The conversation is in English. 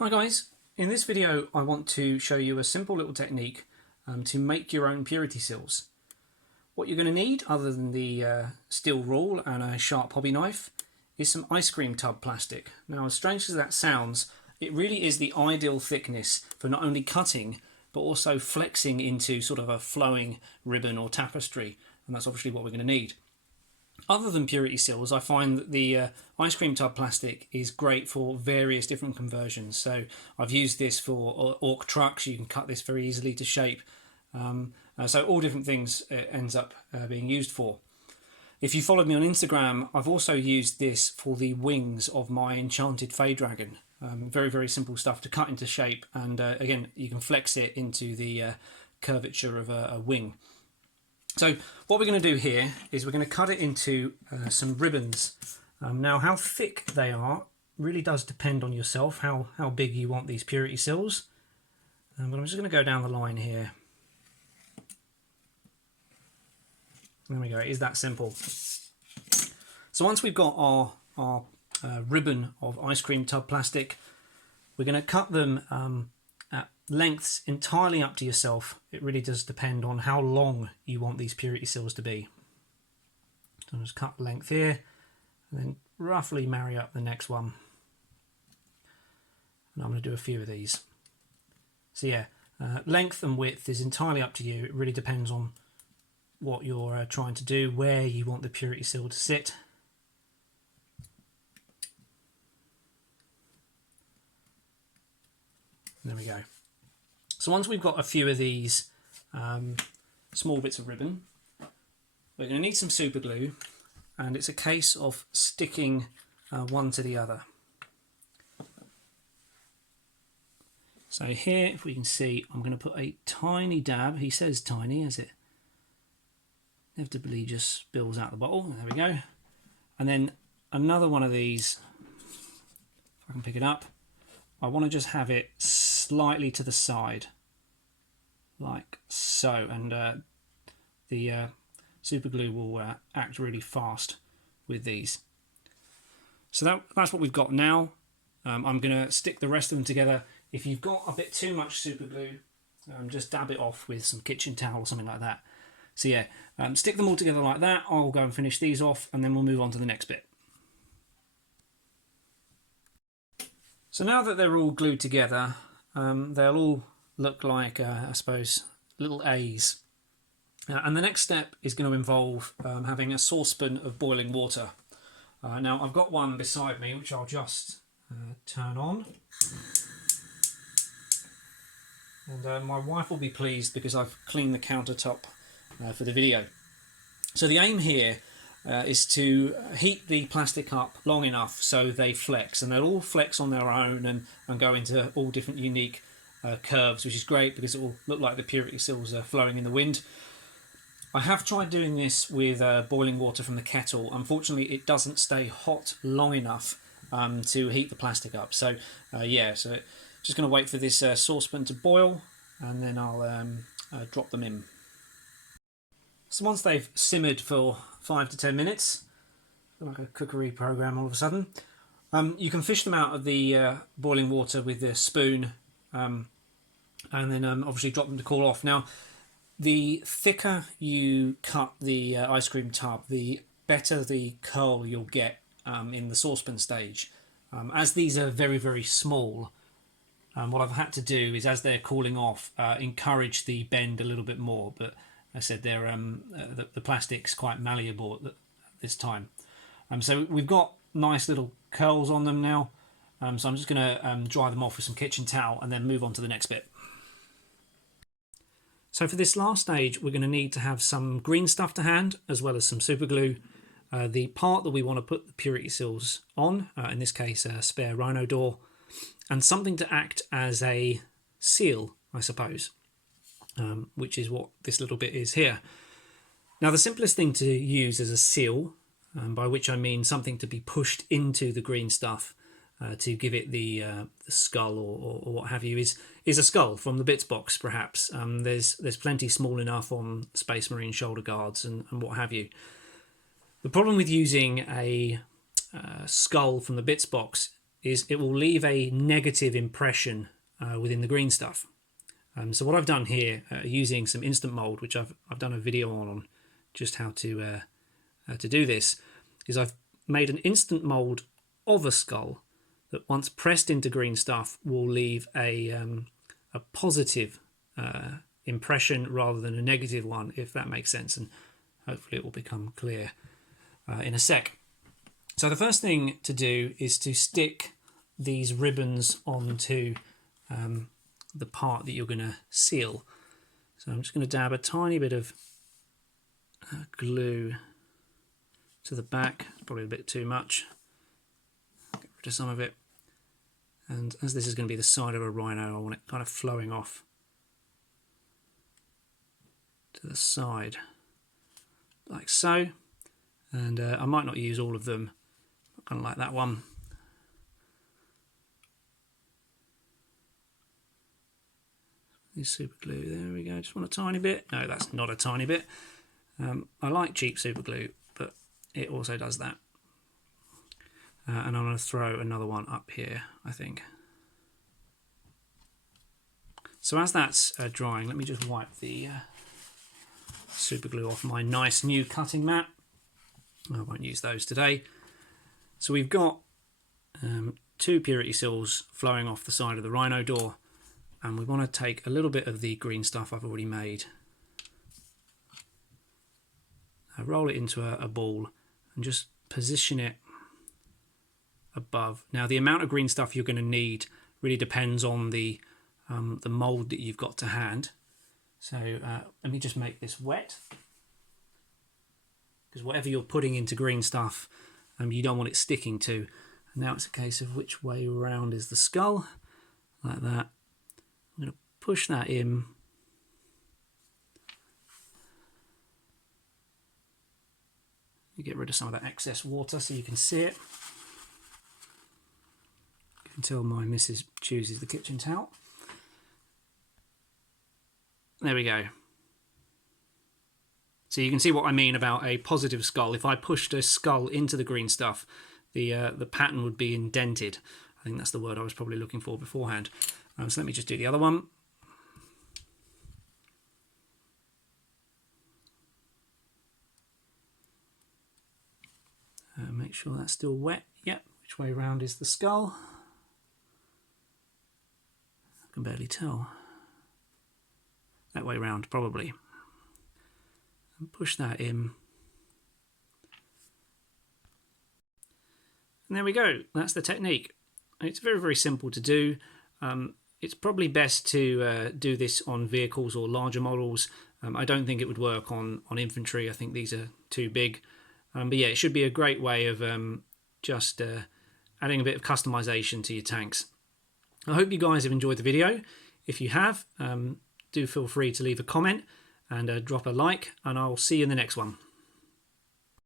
Hi guys, in this video I want to show you a simple little technique to make your own purity seals. What you're going to need, other than the steel rule and a sharp hobby knife, is some ice cream tub plastic. Now, as strange as that sounds, it really is the ideal thickness for not only cutting but also flexing into sort of a flowing ribbon or tapestry, and that's obviously what we're going to need. Other than purity seals, I find that the ice cream tub plastic is great for various different conversions. So I've used this for orc trucks. You can cut this very easily to shape. So all different things it ends up being used for. If you followed me on Instagram, I've also used this for the wings of my enchanted Fey dragon. Very, very simple stuff to cut into shape. And again, you can flex it into the curvature of a wing. So what we're going to do here is we're going to cut it into some ribbons. Now, how thick they are really does depend on yourself, how big you want these purity seals. But I'm just going to go down the line here. There we go, it is that simple. So once we've got our ribbon of ice cream tub plastic, we're going to cut them at lengths entirely up to yourself. It really does depend on how long you want these purity seals to be. So I'll just cut length here and then roughly marry up the next one. And I'm going to do a few of these. So yeah, length and width is entirely up to you. It really depends on what you're trying to do, where you want the purity seal to sit. There we go. So once we've got a few of these small bits of ribbon, we're going to need some super glue, and it's a case of sticking one to the other. So here, if we can see, I'm going to put a tiny dab. He says tiny, as it inevitably just spills out the bottle. There we go. And then another one of these, if I can pick it up, I want to just have it slightly to the side, like so, and the super glue will act really fast with these. So that's what we've got now. I'm going to stick the rest of them together. If you've got a bit too much super glue, just dab it off with some kitchen towel or something like that. So yeah, stick them all together like that. I'll go and finish these off, and then we'll move on to the next bit. So now that they're all glued together, they'll all look like, I suppose, little A's. And the next step is going to involve having a saucepan of boiling water. Now, I've got one beside me, which I'll just turn on. And my wife will be pleased because I've cleaned the countertop for the video. So the aim here is to heat the plastic up long enough so they flex, and they'll all flex on their own and go into all different unique curves, which is great because it will look like the purity seals are flowing in the wind. I have tried doing this with boiling water from the kettle. Unfortunately, it doesn't stay hot long enough to heat the plastic up. So yeah, so just going to wait for this saucepan to boil, and then I'll drop them in. So once they've simmered for 5 to 10 minutes, like a cookery program all of a sudden, you can fish them out of the boiling water with the spoon, and then obviously drop them to cool off. Now, the thicker you cut the ice cream tub, the better the curl you'll get in the saucepan stage. As these are very, very small, what I've had to do is, as they're cooling off, encourage the bend a little bit more. But I said they're the plastic's quite malleable at this time. So we've got nice little curls on them now. So I'm just going to dry them off with some kitchen towel and then move on to the next bit. So for this last stage, we're going to need to have some green stuff to hand, as well as some super glue. The part that we want to put the purity seals on, in this case a spare rhino door, and something to act as a seal, I suppose, which is what this little bit is here. Now, the simplest thing to use as a seal, by which I mean something to be pushed into the green stuff to give it the skull or what have you, is a skull from the bits box, perhaps. There's plenty small enough on Space Marine shoulder guards and what have you. The problem with using a skull from the bits box is it will leave a negative impression within the green stuff. So what I've done here, using some instant mould, which I've done a video on just how to do this, is I've made an instant mould of a skull that, once pressed into green stuff, will leave a positive impression rather than a negative one, if that makes sense, and hopefully it will become clear in a sec. So the first thing to do is to stick these ribbons onto the part that you're going to seal. So I'm just going to dab a tiny bit of glue to the back. It's probably a bit too much. Get rid of some of it. And as this is going to be the side of a rhino, I want it kind of flowing off to the side, like so. And I might not use all of them. I kind of like that one. Super glue, there we go. Just want a tiny bit. No, that's not a tiny bit. I like cheap super glue, but it also does that. And I'm going to throw another one up here, I think. So as that's drying, let me just wipe the super glue off my nice new cutting mat. I won't use those today. So we've got 2 purity seals flowing off the side of the rhino door. And we want to take a little bit of the green stuff I've already made, roll it into a ball and just position it above. Now the amount of green stuff you're going to need really depends on the mould that you've got to hand. So let me just make this wet, because whatever you're putting into green stuff, you don't want it sticking to. And now it's a case of which way around is the skull, like that. I'm going to push that in. You get rid of some of that excess water so you can see it. You can tell my missus chooses the kitchen towel. There we go. So you can see what I mean about a positive skull. If I pushed a skull into the green stuff, the pattern would be indented. I think that's the word I was probably looking for beforehand. So let me just do the other one. Make sure that's still wet. Yep. Which way around is the skull? I can barely tell. That way round, probably. And push that in. And there we go. That's the technique. It's very, very simple to do. It's probably best to do this on vehicles or larger models. I don't think it would work on infantry. I think these are too big. But yeah, it should be a great way of just adding a bit of customization to your tanks. I hope you guys have enjoyed the video. If you have, do feel free to leave a comment and drop a like, and I'll see you in the next one.